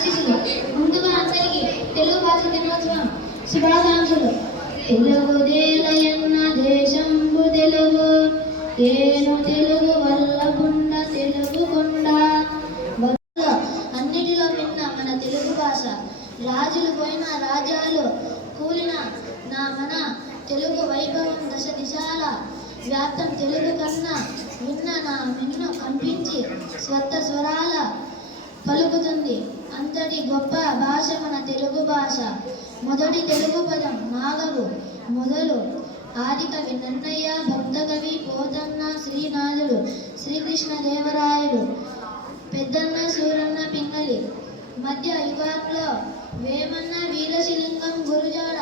ఆశీస్సులు. ముందుగా అందరికీ తెలుగు భాష దినోత్సవం శుభాకాంక్షలు. తెలుగుదేలయన్న దేశంబు తెలుగు, ఏను తెలుగు వల్లపుండ తెలుగు కొండ. అన్నిటిలో మిన్న మన తెలుగు భాష. రాజులు పోయిన రాజ్యాలు కూలిన మన తెలుగు వైభవం దశ దిశాల వ్యాప్తం. తెలుగు కన్నా మిన్ను కనిపించి స్వత్త స్వరాల పలుకుతుంది. అంతటి గొప్ప భాష మన తెలుగు భాష. మొదటి తెలుగు పదం నాగవు మొదలు. ఆదికవి నన్నయ్య, భక్త కవి పోతన్న, శ్రీనాథుడు, శ్రీకృష్ణదేవరాయలు, పెద్దన్న, సూరన్న, పింగళి. మధ్య యుగాల్లో వేమన్న, వీరశిలింగం, గురుజాడ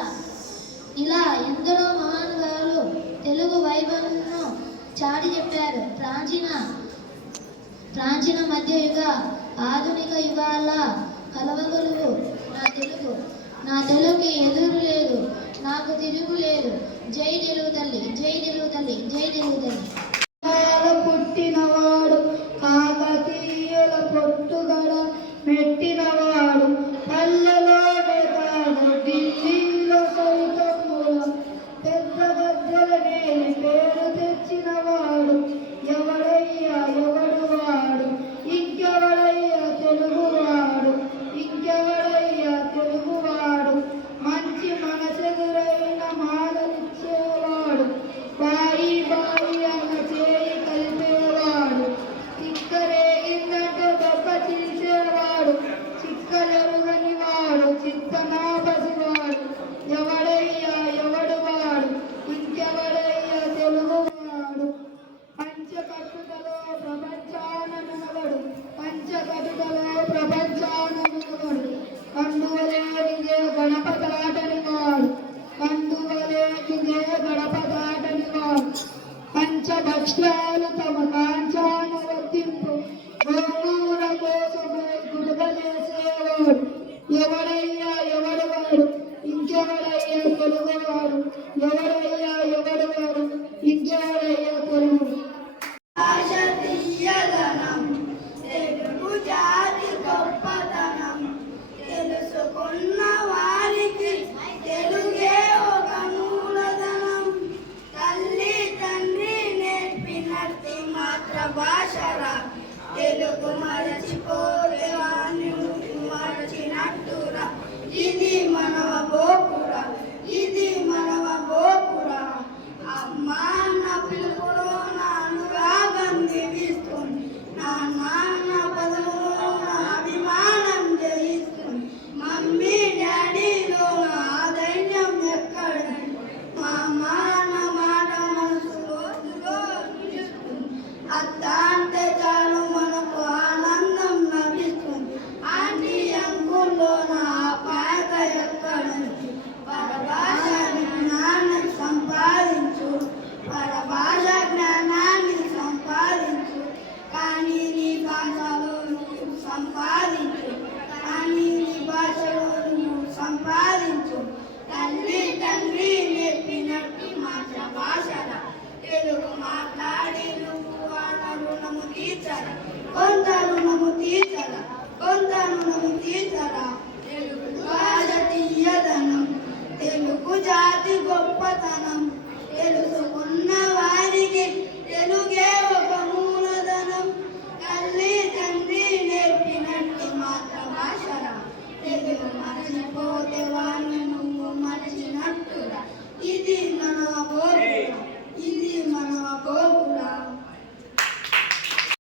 ఇలా ఎందరో మహానుభావులు తెలుగు వైభవంను చాటి చెప్పారు. ప్రాచీన మధ్యయుగ ఆధునిక యుగాల కలవగలుగు నా తెలుగుకి ఎదురు లేదు, నాకు తిరుగు లేదు. జై తెలుగు తల్లి, జై తెలుగు తల్లి, జై తెలుగు తల్లి. పుట్టినవాడు కాకతీయుల పొట్టుగడ మెట్టినవాడు పల్లెలో ఢిల్లీలో సైతముల పెద్ద గద్దెలనే పేరు తెచ్చినవాడు. ఎవడయ్యా ఎవడు వాడు, ఇంకెవడయ్యా తెలుగువాడు, ఇంకెవడయ్యా తెలుగువాడు. మంచి మనసెదురైన మాటలిచ్చేవాడు, బాయి బాయి అన్న చేయి కలిపేవాడు. చిక్కరేగిందంటే దెబ్బ తీసేవాడు, చిక్కలెరుగని వాడు, చిత్తనాపసివాడు. ఎవడయ్యా ఎవడు వాడు, ఇంకెవడయ్యా తెలుగువాడు. పంచకట్టుదలో ప్రపంచాన నిలబడు, పంచకట్టుదలో ప్రపంచాన నిలబడు. కండువలేనిదే గణపతాటని వాడు, కండువలేనిదే గణపతాటని వాడు. పంచభక్ష్యాలు తమ కాంచాన వర్తింపు, గోంగూర కోసమై గుడగలేసేవాడు. ఎవడయ్యా ఎవడు వాడు, ఇంకెవడయ్యా తెలుగువాడు. ఎవడయ్యా ఎవడు వాడు, ఇంకెవడయ్యా తెలుగు. భాష తీయదనం, తెలుగు జాతి గొప్పతనం, తెలుసుకున్న వారికి తెలుగే ఒక మూలధనం. తల్లి తండ్రి నేర్పినట్టు మాతృభాషరా, తెలుగు మరచిపోతే వాణ్ణి మరచినట్టురా. ఇది మనవ గోపురా, ఇది మనవ గోపురా. అమ్మ అన్న పిలుపులో నా అనురాగం జీవిస్తుంది, నా నాన్న పదములో నా అభిమానం జయిస్తుంది. మమ్మీ డాడీలో నా ధైర్యం ఎక్కడని, మా అన్న మాట మనసులో నిలుస్తుంది. అత్త అంటే చాలు మనకు ఆనందం లభిస్తుంది. ఆంటీ అంకుల్లో నా పాత ఎక్కడని. పరభాష జ్ఞానాన్ని సంపాదించు, పరభాష జ్ఞానాన్ని సంపాదించు. కానీ నీ భాషలో నువ్వు సంపాదించు, కానీ నీ భాషలో నువ్వు సంపాదించు. తల్లి తండ్రి నేర్పినట్టు మాతృభాషల తెలుగు మాట్లాడి నువ్వు వాళ్ళ రుణము తీర్చరా, కొంత రుణము తీర్చరా, కొంత రుణము తీర్చరా. తెలుగు భాష తీయదనం, తెలుగు జాతి గొప్పతనం, తెలుసుకున్న